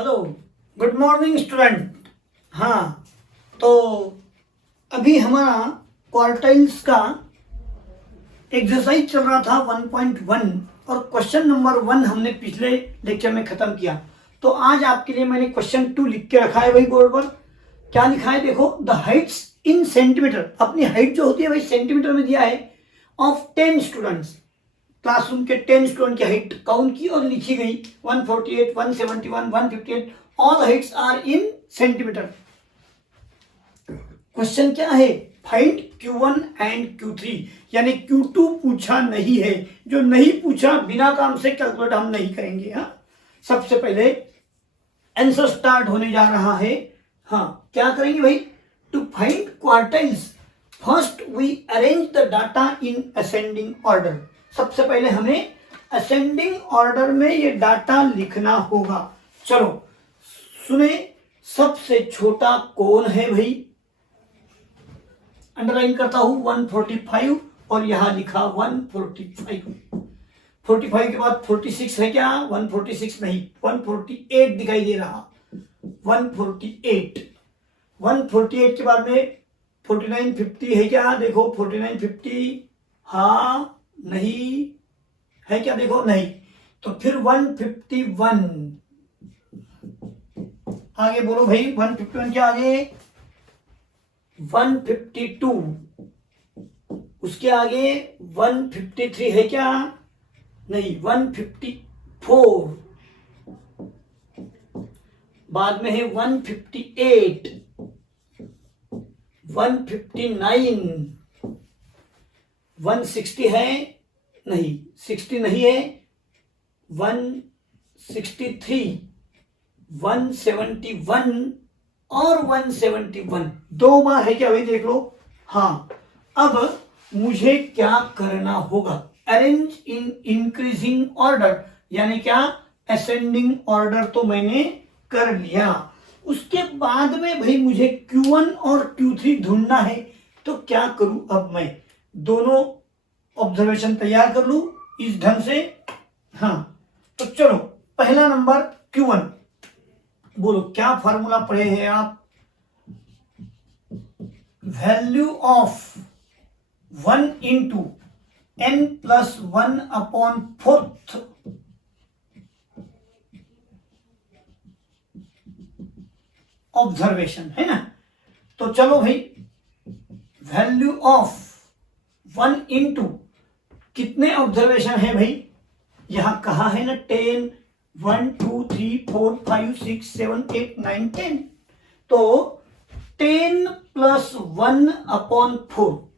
Hello, good morning student. हाँ, तो अभी हमारा क्वार्टाइल्स का एक्सरसाइज चल रहा था 1.1 और क्वेश्चन नंबर 1 हमने पिछले लेक्चर में खत्म किया। तो आज आपके लिए मैंने क्वेश्चन 2 लिख के रखा है भाई बोर्ड पर। क्या लिखा है देखो, द हाइट्स इन सेंटीमीटर, अपनी हाइट जो होती है भाई सेंटीमीटर में दिया है, ऑफ 10 स्टूडेंट्स, क्लासरूम के 10 स्टूडेंट की हाइट काउंट की और लिखी गई 148, 171, 158, all heights are in centimetre. Question क्या है, फाइंड Q1 एंड Q3, यानी Q2 पूछा नहीं है। जो नहीं पूछा बिना काम से कैलकुलेट हम नहीं करेंगे। हाँ, सबसे पहले आंसर स्टार्ट होने जा रहा है। हाँ, क्या करेंगे भाई, to find quartiles first we arrange the data in ascending order. सबसे पहले हमें असेंडिंग ऑर्डर में ये डाटा लिखना होगा। चलो सुने, सबसे छोटा कौन है भाई, अंडरलाइन करता हूं 145 और यहां लिखा 145। 45 के बाद 46 है क्या, 146 नहीं, 148 दिखाई दे रहा, 148। 148 के बाद में 49, 50 है क्या, देखो 49, 50, हाँ नहीं है क्या, देखो नहीं, तो फिर 151। आगे बोलो भाई, 151 के आगे 152, उसके आगे 153 है क्या, नहीं 154, बाद में है 158, 159, 160 है, नहीं 60 नहीं है, 163, 171 और 171, दो बार है क्या भाई, देख लो। हाँ, अब मुझे क्या करना होगा, अरेंज इन इंक्रीजिंग ऑर्डर, यानी क्या, असेंडिंग ऑर्डर तो मैंने कर लिया। उसके बाद में भाई मुझे Q1 और Q3 ढूंढना है। तो क्या करूं, अब मैं दोनों ऑब्जर्वेशन तैयार कर लूं इस ढंग से। हाँ, तो चलो पहला नंबर Q1, बोलो क्या फॉर्मूला पढ़े हैं आप, value of 1 into n plus 1 upon 4th observation है ना। तो चलो भाई, वैल्यू ऑफ 1 इंटू कितने ऑब्जर्वेशन है भाई, यहां कहा है ना 10, 1 2 3 4 5 6 7 8 9 10, तो 10 प्लस 1 अपॉन 4,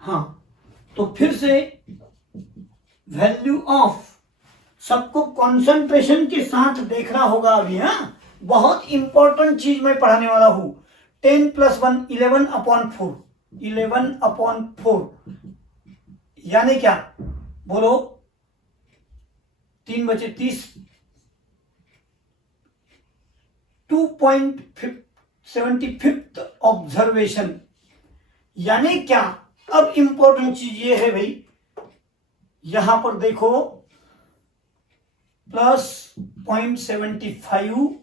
हाँ, तो फिर से वैल्यू ऑफ, सबको कंसंट्रेशन के साथ देखना होगा अभी। हाँ, बहुत इंपॉर्टेंट चीज मैं पढ़ाने वाला हूं। 10 प्लस 1 11 अपॉन 4, 11 अपॉन 4 यानी क्या, बोलो 3 बचे 30, 2.75 ऑब्जर्वेशन, यानी क्या। अब इंपॉर्टेंट चीज ये है भाई, यहां पर देखो प्लस 0.75,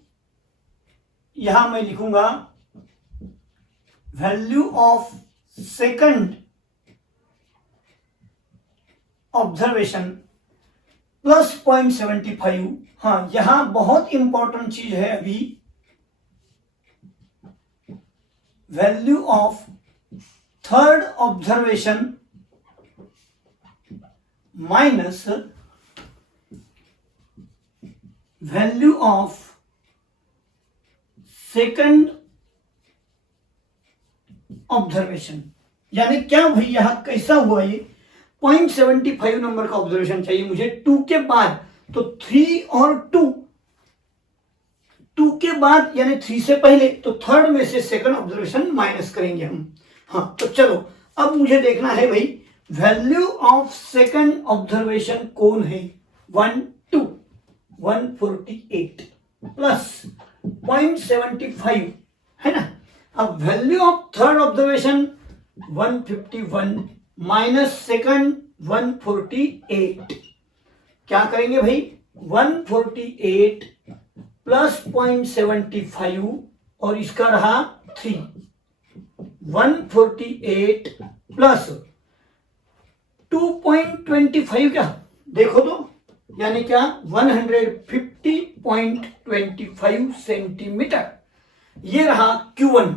यहां मैं लिखूंगा value of second observation plus 0.75। हाँ, यहां बहुत इंपॉर्टेंट चीज है अभी, value of third observation minus value of second observation. यानी क्या भाई, यहां कैसा हुआ, ये 0.75 नंबर का ऑब्जर्वेशन चाहिए मुझे 2 के बाद, तो 3 और 2 के बाद यानी 3 से पहले, तो थर्ड में से सेकंड ऑब्जर्वेशन माइनस करेंगे हम। हाँ, तो चलो अब मुझे देखना है भाई, वैल्यू ऑफ सेकंड ऑब्जर्वेशन कौन है, 148 प्लस 0.75 है ना। अब value of third observation 151 minus second 148, क्या करेंगे भाई, 148 प्लस 0.75 और इसका रहा 3, 148 प्लस 2.25 क्या देखो तो, यानी क्या 150.25 सेंटीमीटर, ये रहा Q1।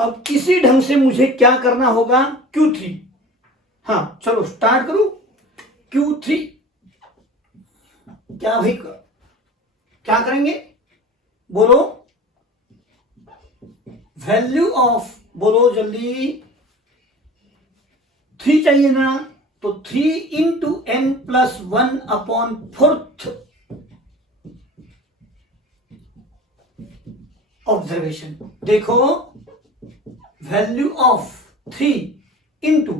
अब इसी ढंग से मुझे क्या करना होगा Q3। हाँ चलो स्टार्ट करूं। Q3 क्या भाई, क्या करेंगे बोलो, वैल्यू ऑफ, बोलो जल्दी, 3 चाहिए ना, तो 3 इंटू n प्लस 1/4 ऑब्जर्वेशन। देखो वैल्यू ऑफ 3 इंटू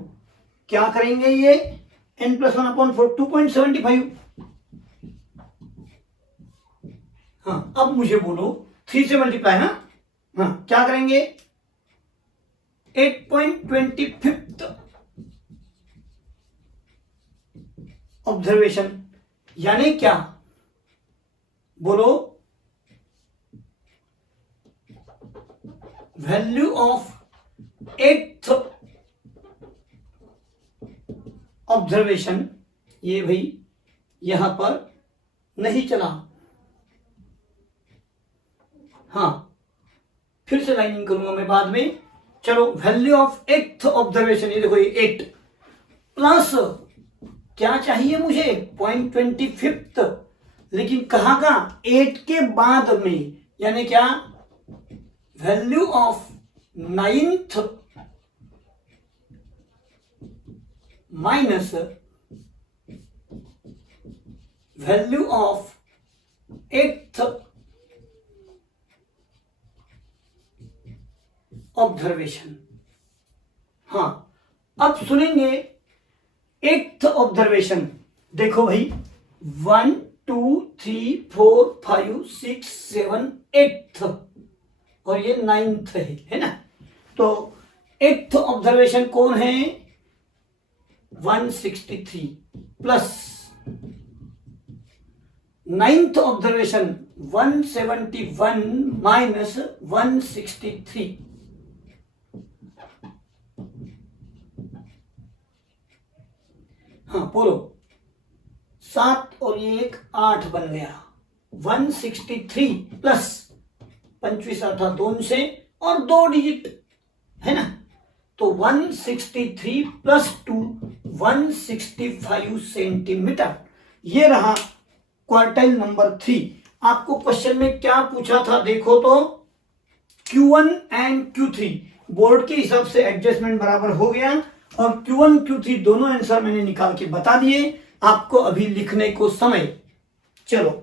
क्या करेंगे, ये n प्लस 1/4 2.75। हाँ अब मुझे बोलो 3 से मल्टीप्लाई, हाँ क्या करेंगे 8.25 ऑब्जर्वेशन, यानी क्या बोलो, वैल्यू ऑफ 8th ऑब्जर्वेशन। ये भाई यहां पर नहीं चला, हाँ फिर से लाइनिंग करूंगा मैं बाद में। चलो वैल्यू ऑफ 8th ऑब्जर्वेशन, ये देखो ये 8 प्लस क्या चाहिए मुझे 0.25, लेकिन कहां का 8 के बाद में, यानी क्या value of 9th minus value of 8th observation. हाँ अब सुनेंगे 8th ऑब्जर्वेशन। देखो भाई 1 2 3 4 5 6 7 8th और ये 9th है ना, तो 8th ऑब्जर्वेशन कौन है 163 प्लस 9th ऑब्जर्वेशन 171 माइनस 163। हाँ बोलो 7 और ये 1 8 बन गया, 163 प्लस 25 आता 2 से और 2 डिजिट है ना, तो 163 प्लस 2 165 सेंटीमीटर। ये रहा क्वार्टाइल नंबर 3। आपको क्वेश्चन में क्या पूछा था देखो तो, Q1 एंड Q3 बोर्ड के हिसाब से एडजस्टमेंट बराबर हो गया और Q1 Q3 दोनों आंसर मैंने निकाल के बता दिए, आपको अभी लिखने को समय। चलो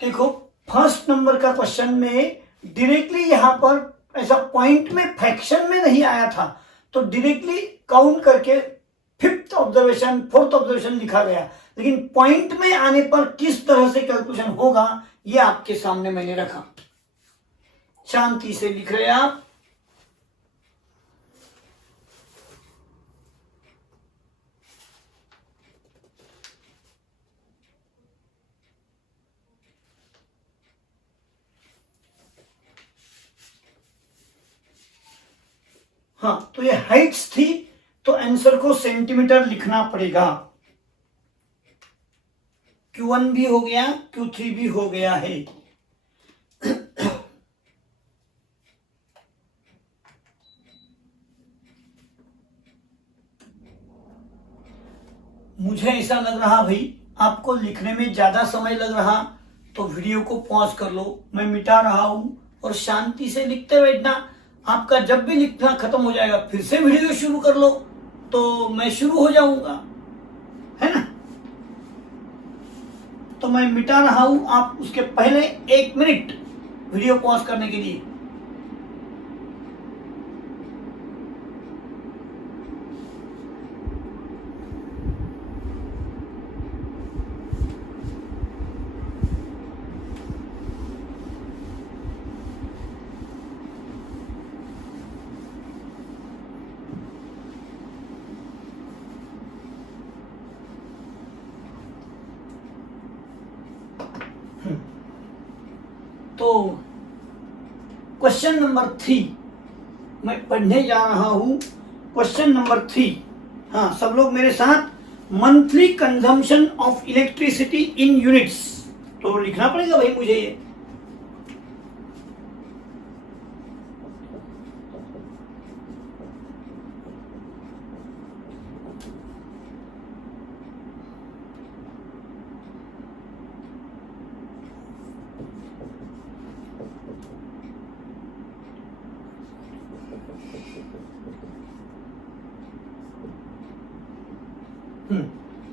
देखो फर्स्ट नंबर का क्वेश्चन में डायरेक्टली यहां पर ऐसा पॉइंट में फ्रैक्शन में नहीं आया था, तो डायरेक्टली काउंट करके 5th ऑब्जर्वेशन 4th ऑब्जर्वेशन लिखा गया, लेकिन पॉइंट में आने पर किस तरह से कैलकुलेशन होगा ये आपके सामने मैंने रखा। शांति से लिख रहे आप। हाँ तो ये हाइट्स थी, तो आंसर को सेंटीमीटर लिखना पड़ेगा। Q1 भी हो गया, Q3 भी हो गया है। मुझे ऐसा लग रहा भाई आपको लिखने में ज्यादा समय लग रहा, तो वीडियो को पॉज कर लो, मैं मिटा रहा हूं और शांति से लिखते बैठना। आपका जब भी लिखना खत्म हो जाएगा फिर से वीडियो शुरू कर लो तो मैं शुरू हो जाऊंगा, है ना। तो मैं मिटा रहा हूं, आप उसके पहले 1 मिनट वीडियो पॉज करने के लिए। तो क्वेश्चन नंबर 3 मैं पढ़ने जा रहा हूं। क्वेश्चन नंबर 3, हाँ सब लोग मेरे साथ। Monthly consumption of electricity in units, तो लिखना पड़ेगा भाई मुझे ये।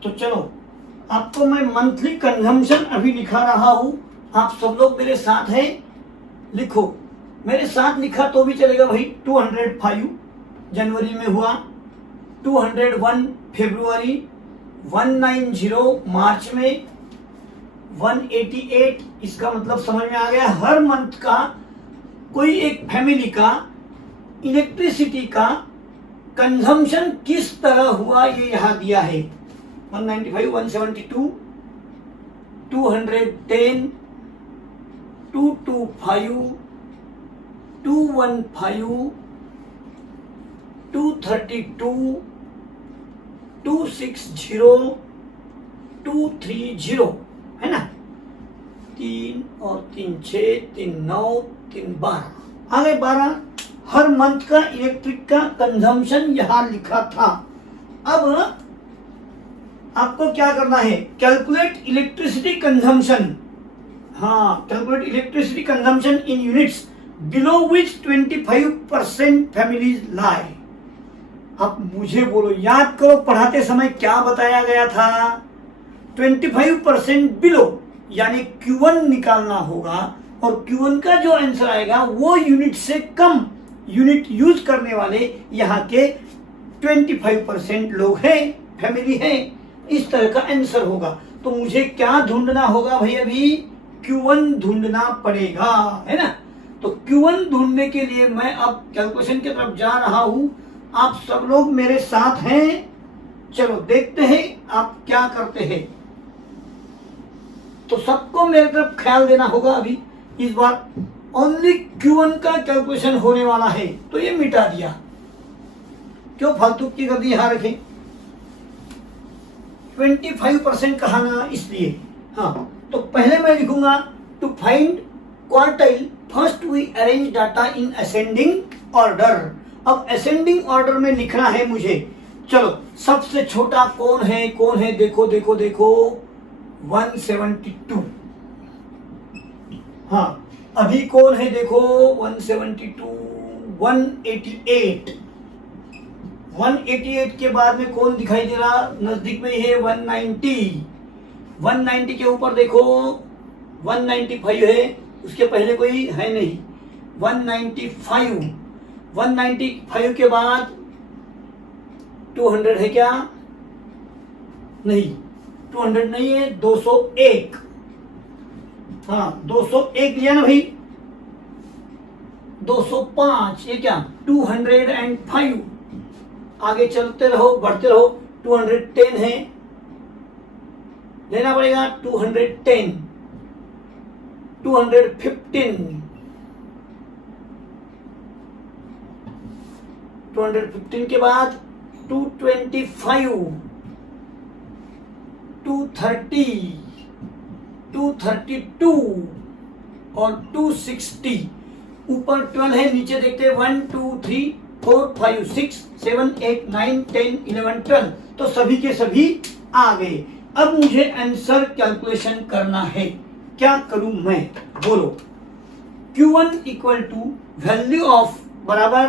तो चलो आपको मैं मंथली कंजम्पशन अभी लिखा रहा हूं, आप सब लोग मेरे साथ हैं, लिखो। मेरे साथ लिखा तो भी चलेगा भाई। 205 जनवरी में हुआ, 201 फरवरी, 190 मार्च में, 188, इसका मतलब समझ में आ गया। हर मंथ का कोई एक फैमिली का इलेक्ट्रिसिटी का कंजम्पशन किस तरह हुआ ये यहां दिया है। 195, 172, 210, 225, 215, 232, 260, 230, है ना। 3 और 3 6, 3 9, 3 12 आ गए 12। हर मंथ का इलेक्ट्रिक का कंजम्पशन यहां लिखा था। अब आपको क्या करना है, कैलकुलेट इलेक्ट्रिसिटी कंजम्पशन। हाँ, calculate electricity consumption in units below which 25% families lie. अब मुझे बोलो, याद करो पढ़ाते समय क्या बताया गया था। 25% बिलो यानी Q1 निकालना होगा और Q1 का जो आंसर आएगा वो यूनिट से कम यूनिट यूज करने वाले यहाँ के 25% लोग हैं, फैमिली है। इस तरह का आंसर होगा। तो मुझे क्या ढूंढना होगा भाई, अभी Q1 ढूंढना पड़ेगा, है ना। तो Q1 ढूंढने के लिए मैं अब कैलकुलेशन की तरफ जा रहा हूं। आप सब लोग मेरे साथ हैं, चलो देखते हैं आप क्या करते हैं। तो सबको मेरे तरफ ख्याल देना होगा। अभी इस बार ओनली Q1 का कैलकुलेशन होने वाला है, तो ये मिटा दिया, क्यों फालतू की कर दी। यहां रखें 25% कहा ना, इसलिए। हाँ, तो पहले मैं लिखूंगा to find quartile first we arrange data in ascending order. अब असेंडिंग ऑर्डर में लिखना है मुझे। चलो सबसे छोटा कौन है, कौन है, देखो देखो देखो, 172। हाँ, अभी कौन है देखो, 172, 188। 188 के बाद में कौन दिखाई दे रहा, नजदीक में ही है 190। 190 के ऊपर देखो 195 है, उसके पहले कोई है नहीं। 195, 195 के बाद 200 है क्या, नहीं 200 नहीं है, 201। हाँ 201 लिया ना भाई। 205 ये क्या, 205। आगे चलते रहो, बढ़ते रहो। 210 है, लेना पड़ेगा 210, 215, 215 के बाद 225, 230, 232 और 260। ऊपर 12 है, नीचे देखते हैं 1 2 3 4 5 6 7 8 9 10 11 12। तो सभी के सभी आ गए। अब मुझे आंसर कैलकुलेशन करना है। क्या करूं मैं, बोलो। Q1 equal to value of बराबर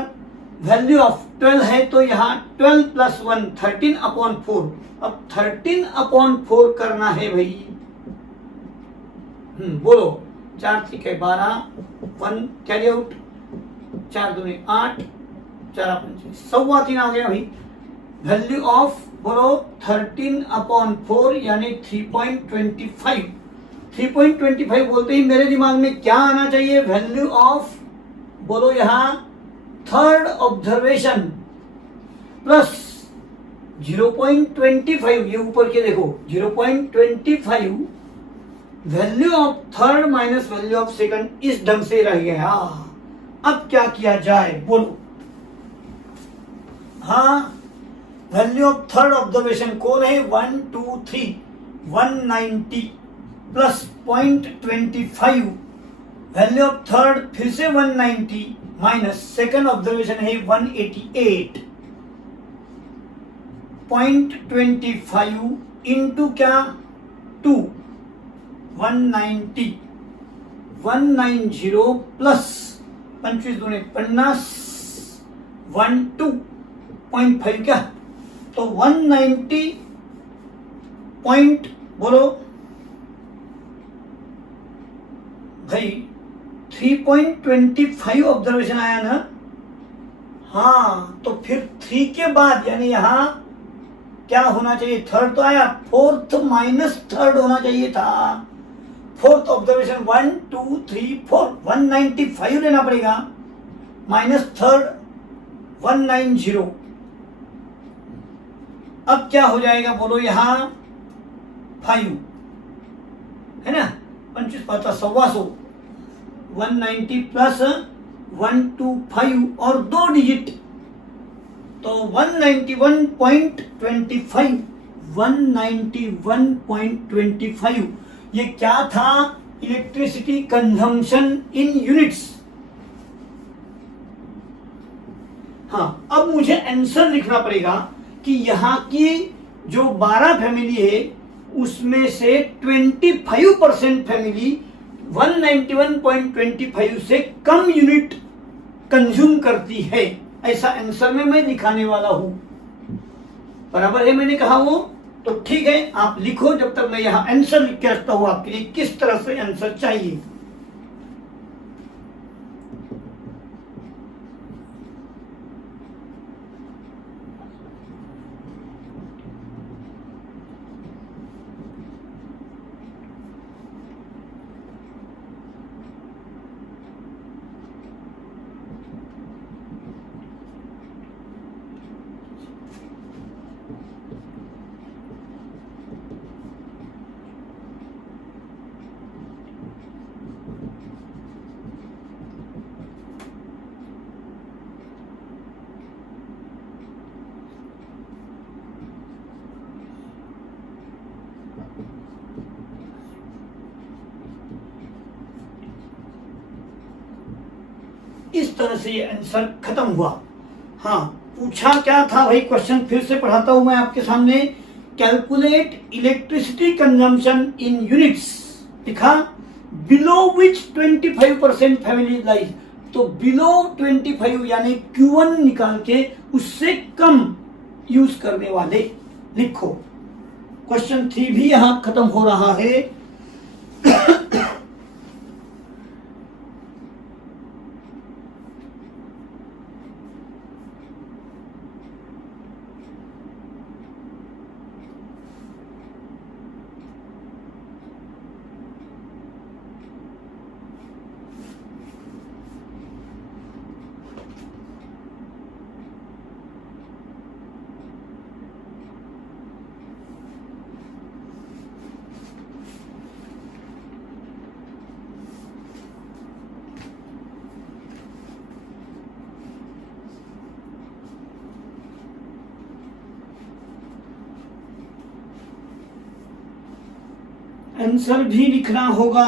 वैल्यू ऑफ 12 है, तो यहाँ 12 प्लस 1 13/4। अब 13/4 करना है भाई। बोलो, 4 3 12, 1 कैरी आउट, 4 दूनी 8, 4 5 3.25 आ गया भाई। वैल्यू ऑफ बोलो 13/4 यानी 3.25। 3.25 बोलते ही मेरे दिमाग में क्या आना चाहिए, वैल्यू ऑफ बोलो यहां थर्ड ऑब्जर्वेशन प्लस 0.25, ये ऊपर के देखो 0.25, value of third minus value of second, इस ढंग से रह गया। अब क्या किया जाए, बोलो। हाँ, वैल्यू ऑफ थर्ड ऑब्जर्वेशन कौन है, 1 2 3, 190 प्लस 0.25, वैल्यू ऑफ थर्ड फिर से 190 माइनस सेकंड ऑब्जर्वेशन है 188, 0.25 इंटू क्या 2, 190 190 प्लस 25 दूनी 50, 12.5 क्या, तो 190 पॉइंट बोलो भाई 3.25 ऑब्जर्वेशन आया ना। हाँ, तो फिर 3 के बाद यानी यहां क्या होना चाहिए, थर्ड तो आया, फोर्थ माइनस थर्ड होना चाहिए था। फोर्थ ऑब्जर्वेशन 1 2 3 4, 195 लेना पड़ेगा माइनस थर्ड 190। अब क्या हो जाएगा बोलो, यहां 5 है ना, 25 5 125, 190 प्लस 125 और 2 डिजिट, तो 191.25, 191.25 ये क्या था, इलेक्ट्रिसिटी कंजम्पशन इन यूनिट्स। हाँ, अब मुझे आंसर लिखना पड़ेगा कि यहाँ की जो 12 फैमिली है उसमें से 25% फैमिली 191.25 से कम यूनिट कंज्यूम करती है, ऐसा आंसर में मैं दिखाने वाला हूं। बराबर है मैंने कहा वो, तो ठीक है आप लिखो, जब तक मैं यहां आंसर लिख के रखता हूं आपके लिए किस तरह से आंसर चाहिए। इस तरह से ये आंसर खत्म हुआ। हाँ, पूछा क्या था भाई, क्वेश्चन फिर से पढ़ाता हूं मैं आपके सामने। Calculate electricity consumption in units लिखा, बिलो विच 25% फैमिली लाइज, तो बिलो 25 यानी Q1 निकाल के उससे कम यूज करने वाले लिखो। क्वेश्चन 3 भी यहां खत्म हो रहा है। आंसर भी लिखना होगा।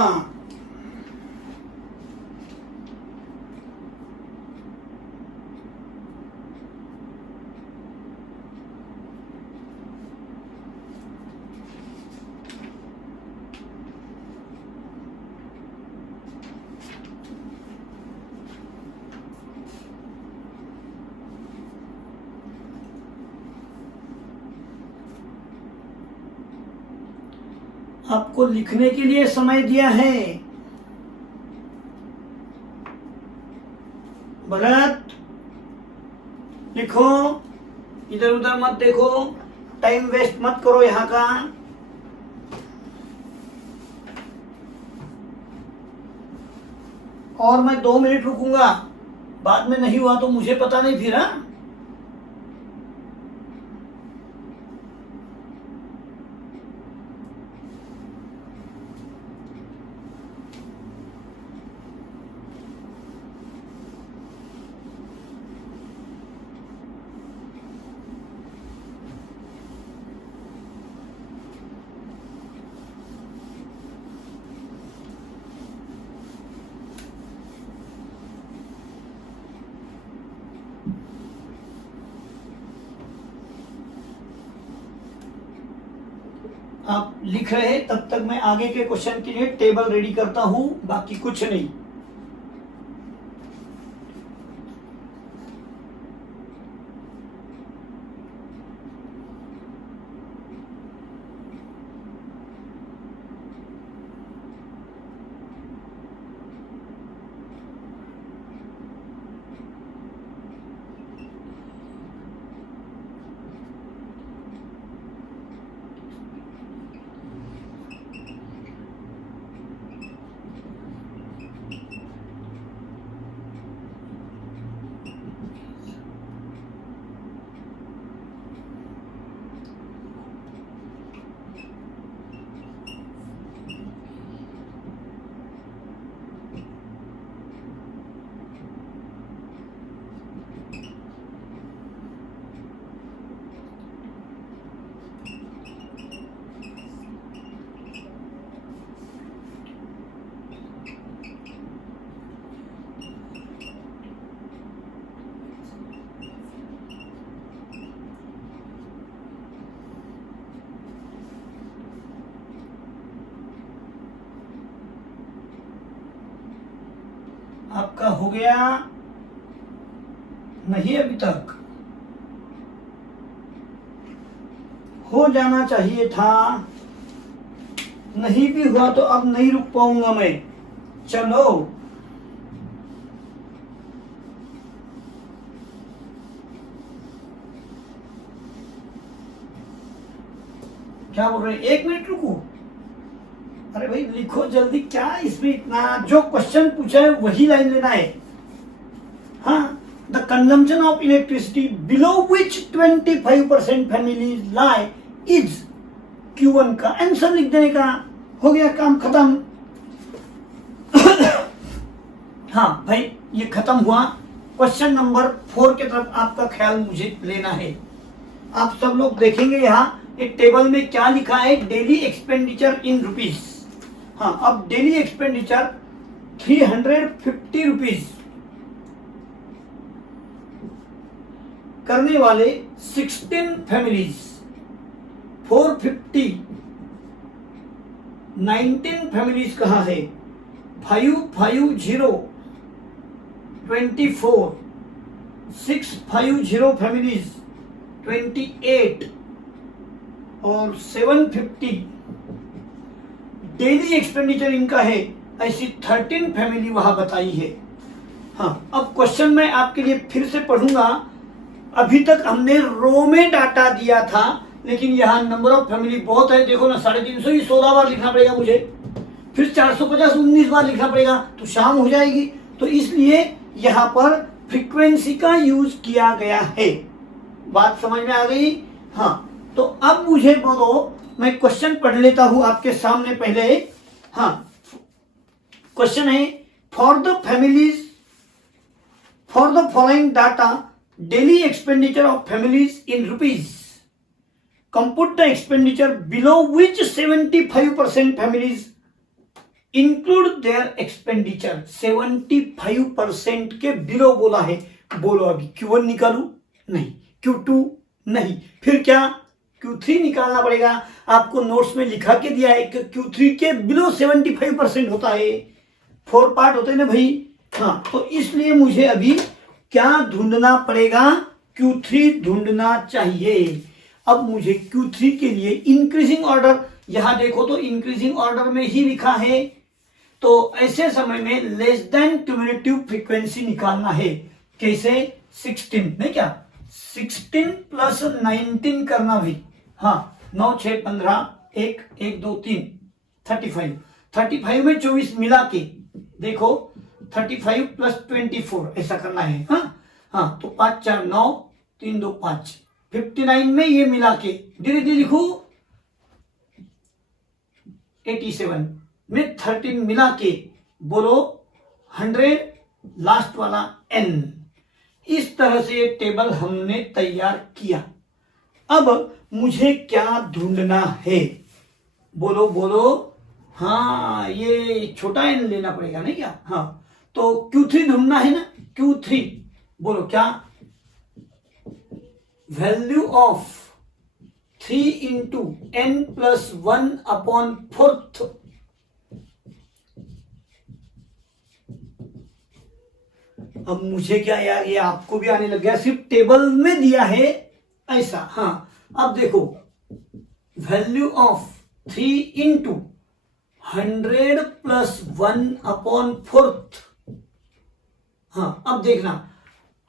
आपको लिखने के लिए समय दिया है। भरत लिखो, इधर उधर मत देखो, टाइम वेस्ट मत करो यहाँ का। और मैं 2 मिनट रुकूंगा, बाद में नहीं हुआ तो मुझे पता नहीं फिर। हाँ, आप लिख रहे हैं तब तक मैं आगे के क्वेश्चन के लिए टेबल रेडी करता हूं, बाकी कुछ नहीं। आपका हो गया नहीं, अभी तक हो जाना चाहिए था, नहीं भी हुआ तो अब नहीं रुक पाऊंगा मैं। चलो क्या बोल रहे हैं, 1 मिनट रुको। अरे भाई लिखो जल्दी, क्या इसमें इतना, जो क्वेश्चन पूछा है वही लाइन लेना है। हाँ, the consumption of electricity below which 25% families lie is Q1 का आंसर लिख देने का, हो गया काम खत्म। हाँ भाई ये खत्म हुआ। क्वेश्चन नंबर 4 की तरफ आपका ख्याल मुझे लेना है। आप सब लोग देखेंगे यहाँ एक टेबल में क्या लिखा है, डेली एक्सपेंडिचर इन रुपीज। हाँ, अब डेली एक्सपेंडिचर 350 रुपीज करने वाले 16 फैमिलीज, 450, 19 फैमिलीज कहाँ है, 550, 24, 650 फैमिलीज, 28 और 750 डेली एक्सपेंडिचर इनका है। ऐसी 13 फैमिली वहां बताई है। हाँ, अब क्वेश्चन मैं आपके लिए फिर से पढ़ूंगा। अभी तक हमने रो में डाटा दिया था, लेकिन यहाँ नंबर ऑफ फैमिली बहुत है। देखो ना, 350 ही 16 बार लिखना पड़ेगा मुझे, फिर 450 19 बार लिखना पड़ेगा, तो शाम हो जाएगी। तो इसलिए यहाँ पर फ्रीक्वेंसी का यूज किया गया है। बात समझ में आ गई? हाँ, तो अब मुझे बोलो, मैं क्वेश्चन पढ़ लेता हूं आपके सामने पहले। हाँ, क्वेश्चन है, for the families, for the following data daily expenditure of families in rupees, compute the expenditure below which 75% families include there expenditure. 75% के बिलो बोला है। बोलो अभी Q1 निकालू? नहीं। Q2? नहीं। फिर क्या? Q3 निकालना पड़ेगा। आपको नोट्स में लिखा के दिया है कि Q3 के बिलो 75% होता है। 4 पार्ट होते हैं ना भाई। हाँ, तो इसलिए मुझे अभी क्या ढूंढना पड़ेगा? Q3 ढूंढना चाहिए। अब मुझे Q3 के लिए इंक्रीजिंग ऑर्डर यहां देखो तो इंक्रीजिंग ऑर्डर में ही लिखा है, तो ऐसे समय में लेस देन क्यूमुलेटिव फ्रीक्वेंसी निकालना है। कैसे? 16 नहीं क्या, 16 प्लस 19 करना भी, हाँ 9 6 15 1 1 2 3 35 में 24 मिला के देखो 35 प्लस 24 ऐसा करना है। हाँ तो 5 4 9 3 2 5 59 में ये मिला के धीरे धीरे लिखू 87 में 13 मिला के बोलो 100 लास्ट वाला n। इस तरह से ये टेबल हमने तैयार किया। अब मुझे क्या ढूंढना है? बोलो बोलो। हाँ ये छोटा n लेना पड़ेगा नहीं क्या? हाँ तो Q3 ढूंढना है ना, Q3 बोलो क्या? Value of 3 into n plus 1/4। अब मुझे क्या यार, ये आपको भी आने लग गया, सिर्फ टेबल में दिया है ऐसा। हाँ अब देखो वैल्यू ऑफ 3 इंटू 100 प्लस 1/4। हाँ अब देखना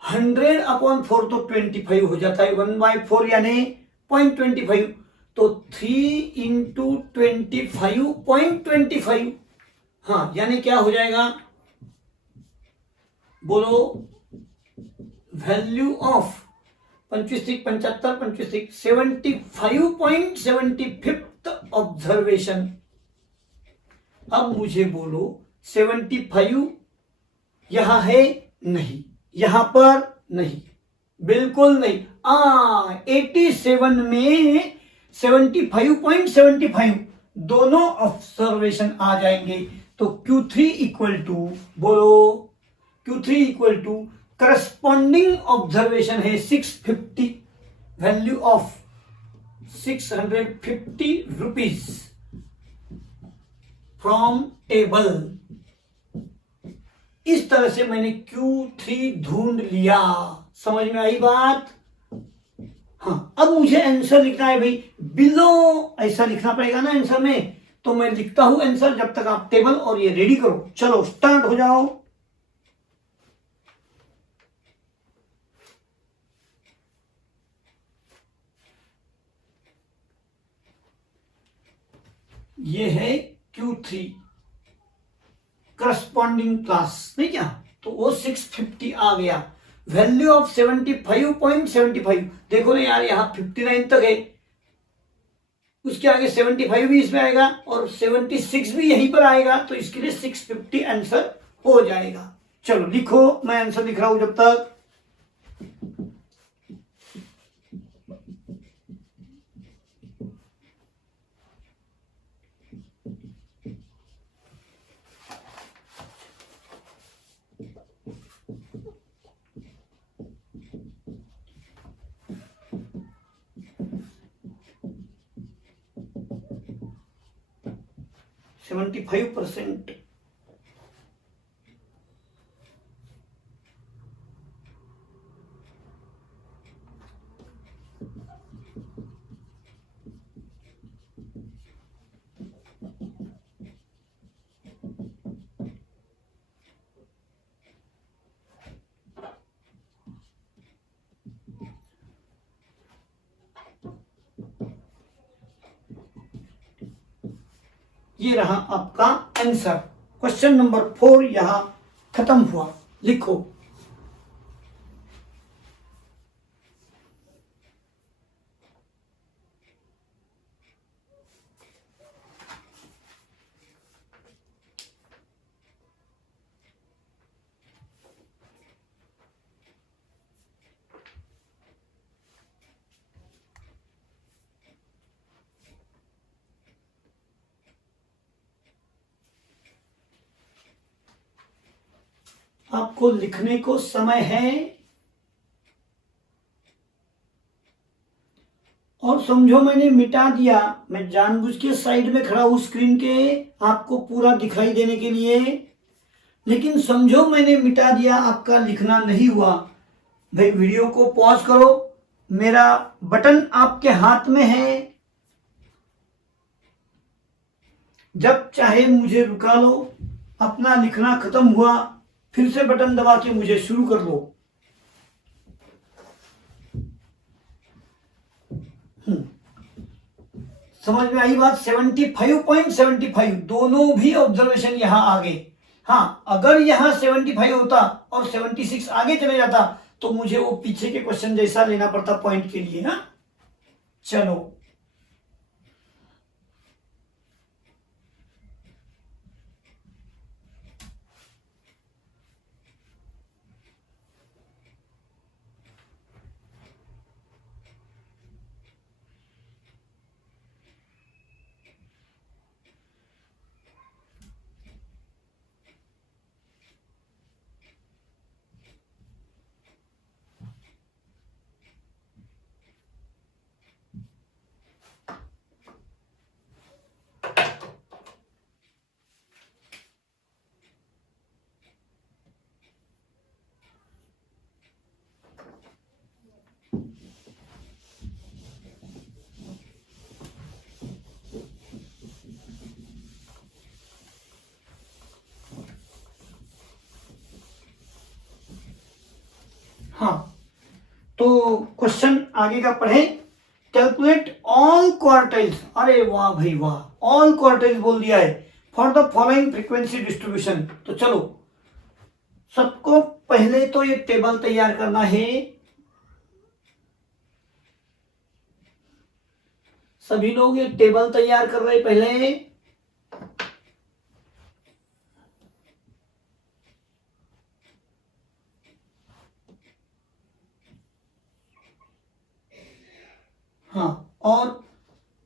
100/4 तो 25 हो जाता है, 1/4 यानी 0.25, तो 3 इंटू 25 0.25। हाँ यानी क्या हो जाएगा बोलो? Value of 25 75 25 75.75 observation. अब मुझे बोलो 75 यहां है नहीं, यहां पर नहीं, बिल्कुल नहीं। 87 में 75.75 दोनों ऑब्जर्वेशन आ जाएंगे। तो Q3 इक्वल टू बोलो, Q3 equal to corresponding observation है 650, value of 650 rupees from table. इस तरह से मैंने Q3 ढूंढ लिया। समझ में आई बात? हाँ अब मुझे आंसर लिखना है भाई, बिलो ऐसा लिखना पड़ेगा ना आंसर में। तो मैं लिखता हूं आंसर, जब तक आप टेबल और ये रेडी करो। चलो स्टार्ट हो जाओ। ये है Q3 करस्पॉन्डिंग क्लास नहीं क्या, तो वो 650 आ गया। वैल्यू ऑफ 75.75 देखो ना यार, यहां 59 तक है, उसके आगे 75 भी इसमें आएगा और 76 भी यहीं पर आएगा, तो इसके लिए 650 आंसर हो जाएगा। चलो लिखो, मैं आंसर लिख रहा हूं जब तक। आप 75%। ये रहा आपका आंसर। क्वेश्चन नंबर 4 यहां खत्म हुआ। लिखो। आपको लिखने को समय है, और समझो मैंने मिटा दिया। मैं जानबूझ के साइड में खड़ा हूं स्क्रीन के, आपको पूरा दिखाई देने के लिए, लेकिन समझो मैंने मिटा दिया, आपका लिखना नहीं हुआ। भाई वीडियो को पॉज करो, मेरा बटन आपके हाथ में है, जब चाहे मुझे रुका लो, अपना लिखना खत्म हुआ फिर से बटन दबा के मुझे शुरू कर लो। समझ में आई बात? 75.75 दोनों भी ऑब्जर्वेशन यहां आ गए। हाँ, अगर यहां 75 होता और 76 आगे चले जाता तो मुझे वो पीछे के क्वेश्चन जैसा लेना पड़ता पॉइंट के लिए ना। चलो, हाँ, तो क्वेश्चन आगे का पढ़े। Calculate all quartiles. अरे वाह भाई वाह, ऑल क्वार्टाइल्स बोल दिया है for the following frequency distribution. तो चलो, सबको पहले तो ये टेबल तैयार करना है। सभी लोग ये टेबल तैयार कर रहे हैं पहले। हाँ, और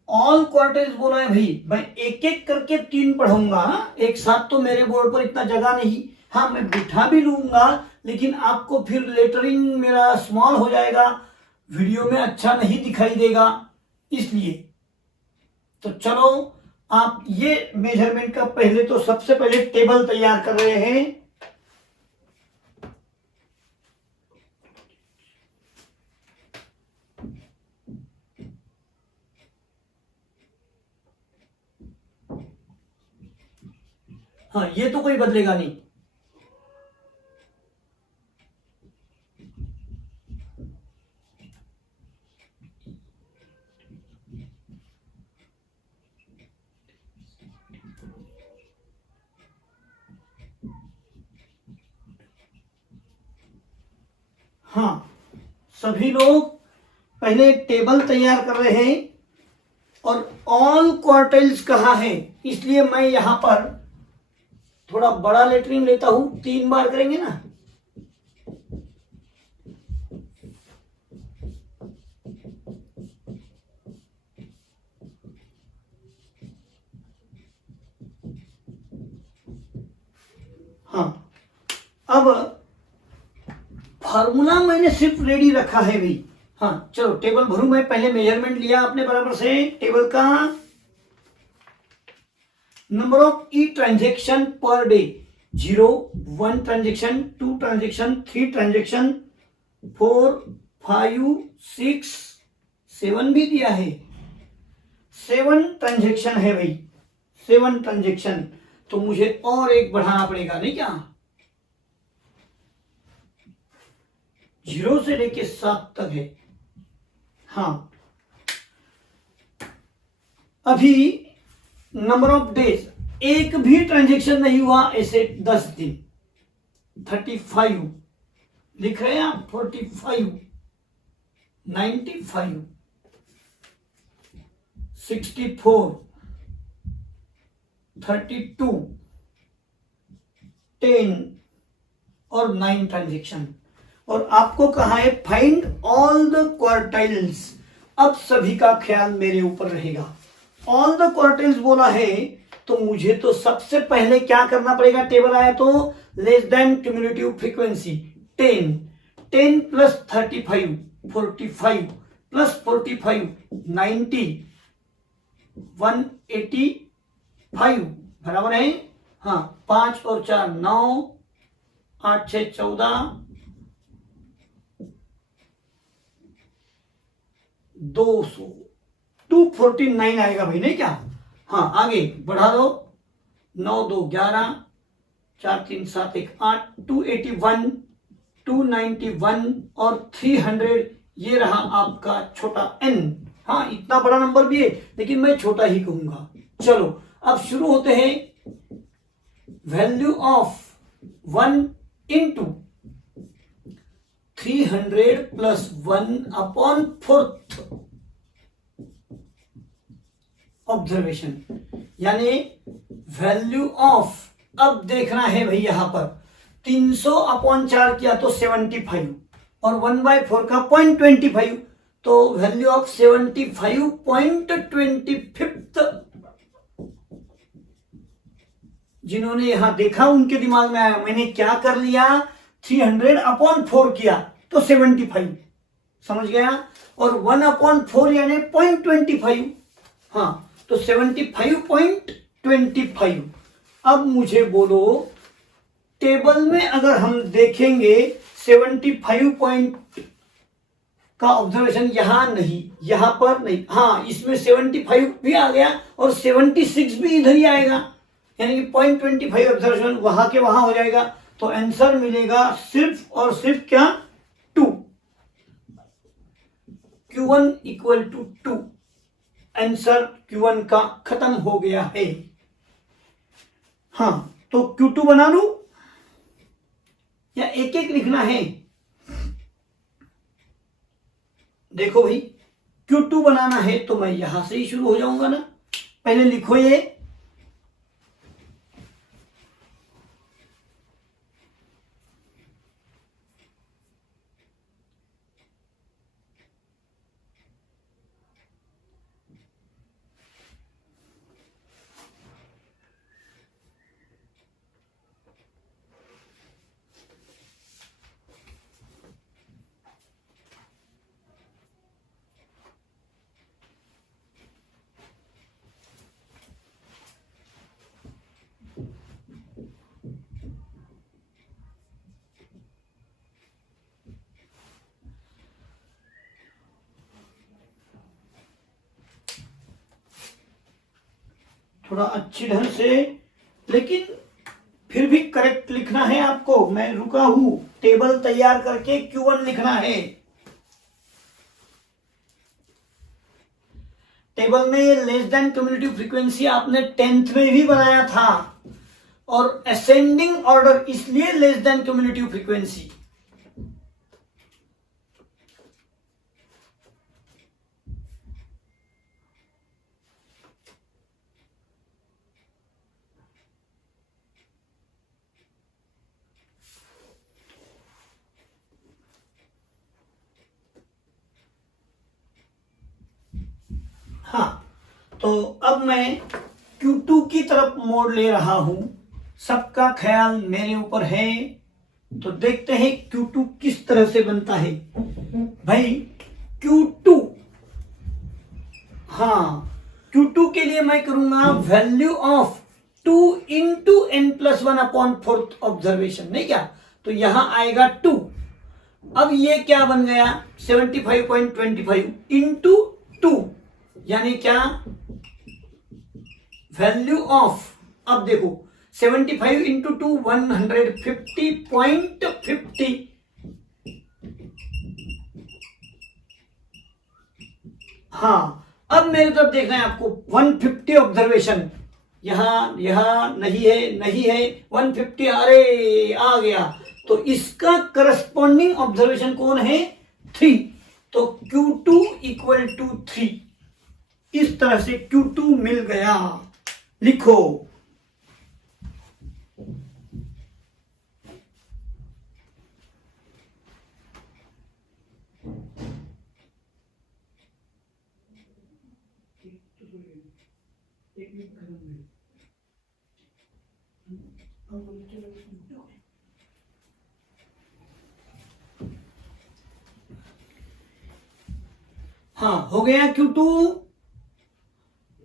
ऑल क्वार्टर्स बोला है भाई, मैं एक एक करके 3 पढ़ूंगा। एक साथ तो मेरे बोर्ड पर इतना जगह नहीं। हाँ, मैं बिठा भी लूंगा लेकिन आपको फिर लेटरिंग मेरा स्मॉल हो जाएगा, वीडियो में अच्छा नहीं दिखाई देगा, इसलिए। तो चलो, आप ये मेजरमेंट का पहले तो सबसे पहले टेबल तैयार कर रहे हैं। हाँ, ये तो कोई बदलेगा नहीं। हाँ, सभी लोग पहले टेबल तैयार कर रहे हैं और ऑल क्वार्टाइल्स कहाँ है, इसलिए मैं यहां पर थोड़ा बड़ा लेटरिंग लेता हूं। 3 बार करेंगे ना। हाँ, अब फार्मूला मैंने सिर्फ रेडी रखा है भाई। हाँ, चलो टेबल भरूं मैं। पहले मेजरमेंट लिया आपने बराबर से टेबल का। Number of E transaction per day 0, 1 transaction, 2 transaction, 3 transaction, 4, 5, 6, 7 भी दिया है। 7 ट्रांजेक्शन है भाई, 7 ट्रांजेक्शन। तो मुझे और एक बढ़ाना पड़ेगा, नहीं क्या? 0 से लेके 7 तक है। हाँ, अभी नंबर ऑफ डेज, एक भी ट्रांजेक्शन नहीं हुआ ऐसे 10 दिन। 35 लिख रहे हैं आप, 45, 95, 64, 32, 10 और 9 ट्रांजेक्शन। और आपको कहा है फाइंड ऑल द क्वार्टाइल्स। अब सभी का ख्याल मेरे ऊपर रहेगा। ऑल द क्वार्टाइल्स बोला है तो मुझे तो सबसे पहले क्या करना पड़ेगा? टेबल आया तो less than cumulative frequency 10, 10 plus 35, 45 plus 45, 90, 185 बराबर है। हाँ, 5 और 4 9, 8 6 14, 200, 249 आएगा भाई, नहीं क्या? हाँ आगे बढ़ा दो, 9 2 11, 4 3 7 1 8, 281, 291 और 300, ये रहा आपका छोटा n। हाँ इतना बड़ा नंबर भी है लेकिन मैं छोटा ही कहूंगा। चलो अब शुरू होते हैं। Value of 1 into 300 plus 1/4 observation, यानी वैल्यू ऑफ, अब देखना है भाई यहां पर 300/4 किया तो 75 और 1/4 का 0.25, तो वैल्यू ऑफ 75.25। जिन्होंने यहां देखा उनके दिमाग में आया, मैंने क्या कर लिया, 300/4 किया तो 75, समझ गया, और 1/4 यानी 0.25, हाँ तो 75.25। अब मुझे बोलो टेबल में अगर हम देखेंगे 75 पॉइंट का ऑब्जर्वेशन यहां नहीं, यहां पर नहीं, हाँ इसमें 75 भी आ गया और 76 भी इधर ही आएगा, यानी कि 0.25 ऑब्जर्वेशन वहां के वहां हो जाएगा, तो आंसर मिलेगा सिर्फ और सिर्फ क्या, 2। Q1 equal to 2, answer Q1 का खत्म हो गया है। हाँ तो Q2 बना लू या एक एक लिखना है? देखो भाई Q2 बनाना है तो मैं यहां से ही शुरू हो जाऊंगा ना, पहले लिखो ये, थोड़ा अच्छी ढंग से, लेकिन फिर भी करेक्ट लिखना है आपको, मैं रुका हूं, टेबल तैयार करके Q1 लिखना है। टेबल में ये लेस देन कम्युनिटी फ्रीक्वेंसी आपने 10th में भी बनाया था, और असेंडिंग ऑर्डर इसलिए लेस देन कम्युनिटी फ्रीक्वेंसी। हाँ तो अब मैं Q2 की तरफ मोड़ ले रहा हूं, सबका ख्याल मेरे ऊपर है, तो देखते हैं Q2 किस तरह से बनता है। भाई Q2, हाँ Q2 के लिए मैं करूंगा value of 2 into n+1/4 observation, नहीं क्या, तो यहां आएगा 2। अब ये क्या बन गया, 75.25 इंटू 2, यानी क्या, वैल्यू ऑफ, अब देखो 75 इंटू 2 150.50, हाँ अब मेरे तरफ देखना है आपको 150 ऑब्जर्वेशन, यहां नहीं है, नहीं है 150, अरे आ गया, तो इसका करस्पॉन्डिंग ऑब्जर्वेशन कौन है, 3, तो Q2 इक्वल टू 3, इस तरह से Q2 मिल गया। लिखो हाँ हो गया Q2।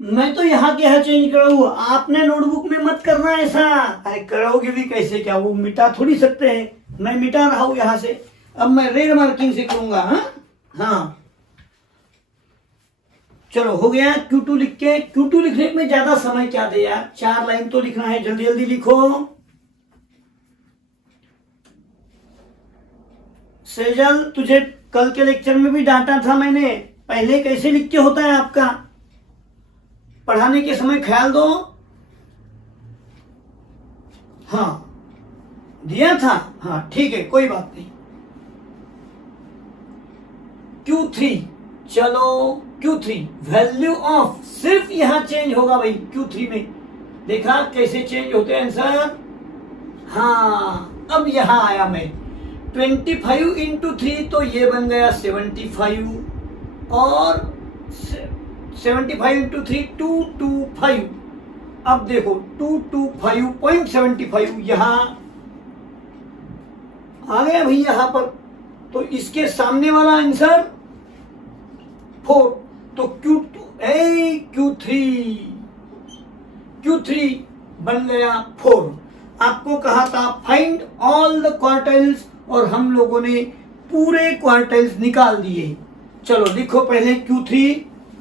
मैं तो यहाँ के यहाँ चेंज कराऊ, आपने नोटबुक में मत करना ऐसा, अरे करोगे भी कैसे, क्या वो मिटा थोड़ी सकते हैं, मैं मिटा रहा हूं यहां से, अब मैं रेड मार्किंग से करूंगा। हाँ हाँ चलो हो गया Q2 लिख के। Q2 लिखने में ज्यादा समय क्या दे यार, 4 लाइन तो लिखना है, जल्दी जल्दी लिखो। सेजल तुझे कल के लेक्चर में भी डांटा था मैंने, पहले कैसे लिख के होता है आपका, पढ़ाने के समय ख्याल दो। हाँ दिया था, हाँ ठीक है कोई बात नहीं। Q3, चलो Q3 वैल्यू ऑफ, सिर्फ यहां चेंज होगा भाई Q3 में, देखा कैसे चेंज होते हैं आंसर। हाँ अब यहां आया मैं, 25 इंटू 3 तो ये बन गया 75, और 75 इंटू 3 225। अब देखो 225.75 यहां आ गया भाई यहां पर, तो इसके सामने वाला आंसर 4, तो Q3 बन गया 4। आपको कहा था फाइंड ऑल द क्वार्टाइल्स, और हम लोगों ने पूरे क्वार्टाइल्स निकाल दिए। चलो लिखो पहले Q3,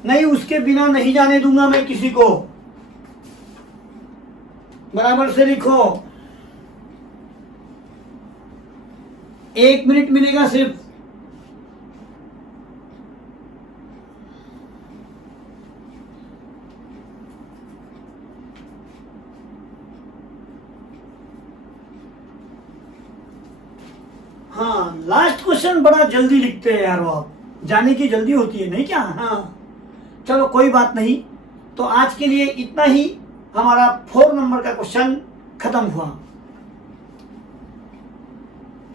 नहीं उसके बिना नहीं जाने दूंगा मैं किसी को, बराबर से लिखो, 1 मिनट मिलेगा सिर्फ। हाँ लास्ट क्वेश्चन बड़ा जल्दी लिखते हैं यार, वो आप जाने की जल्दी होती है नहीं क्या। हाँ चलो कोई बात नहीं, तो आज के लिए इतना ही, हमारा 4 नंबर का क्वेश्चन खत्म हुआ।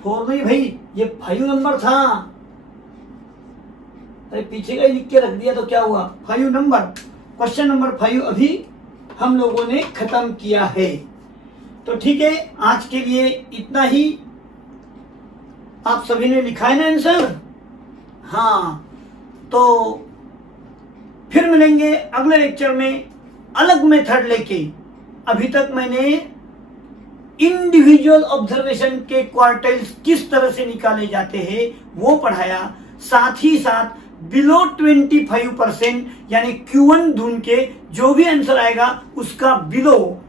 4 नहीं भाई, ये 5 नंबर था, अरे पीछे का ही लिख के रख दिया तो क्या हुआ, 5 नंबर, क्वेश्चन नंबर 5 अभी हम लोगों ने खत्म किया है। तो ठीक है आज के लिए इतना ही। आप सभी ने लिखा है ना आंसर। हाँ तो फिर मिलेंगे अगले लेक्चर में अलग मेथड लेके। अभी तक मैंने इंडिविजुअल ऑब्जर्वेशन के क्वार्टाइल्स किस तरह से निकाले जाते हैं वो पढ़ाया, साथ ही साथ बिलो 25% यानी Q1 ढूंढ के जो भी आंसर आएगा उसका बिलो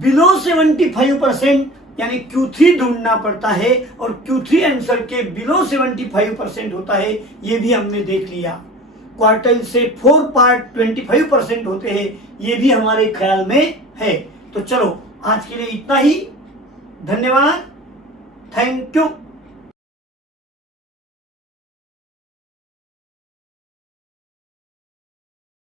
75% यानी Q3 ढूंढना पड़ता है, और Q3 आंसर के बिलो 75% होता है, ये भी हमने देख लिया। क्वार्टाइल से 4 पार्ट 25% होते हैं, ये भी हमारे ख्याल में है। तो चलो आज के लिए इतना ही, धन्यवाद, थैंक यू।